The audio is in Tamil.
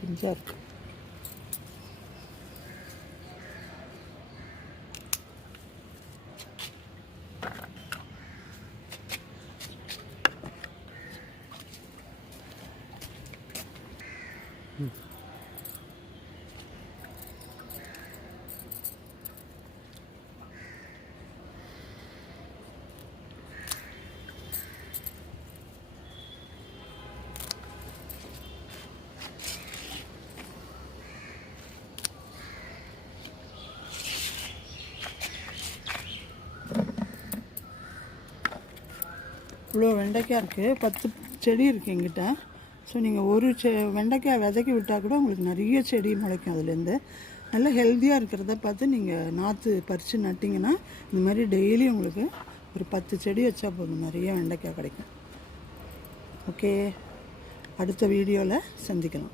பிஞ்சாக இருக்குது. இவ்வளோ வெண்டைக்காய் இருக்குது, 10 செடி இருக்குது எங்கிட்ட. ஸோ நீங்கள் ஒரு வெண்டைக்காய் விதைக்கி விட்டால் கூட உங்களுக்கு நிறைய செடி முளைக்கும். அதுலேருந்து நல்லா ஹெல்த்தியாக இருக்கிறத பார்த்து நீங்கள் நாற்று பறித்து நட்டிங்கன்னா இந்த மாதிரி டெய்லி உங்களுக்கு ஒரு 10 செடி வச்சா போதும், நிறைய வெண்டைக்காய் கிடைக்கும். ஓகே, அடுத்த வீடியோவில் சந்திக்கலாம்.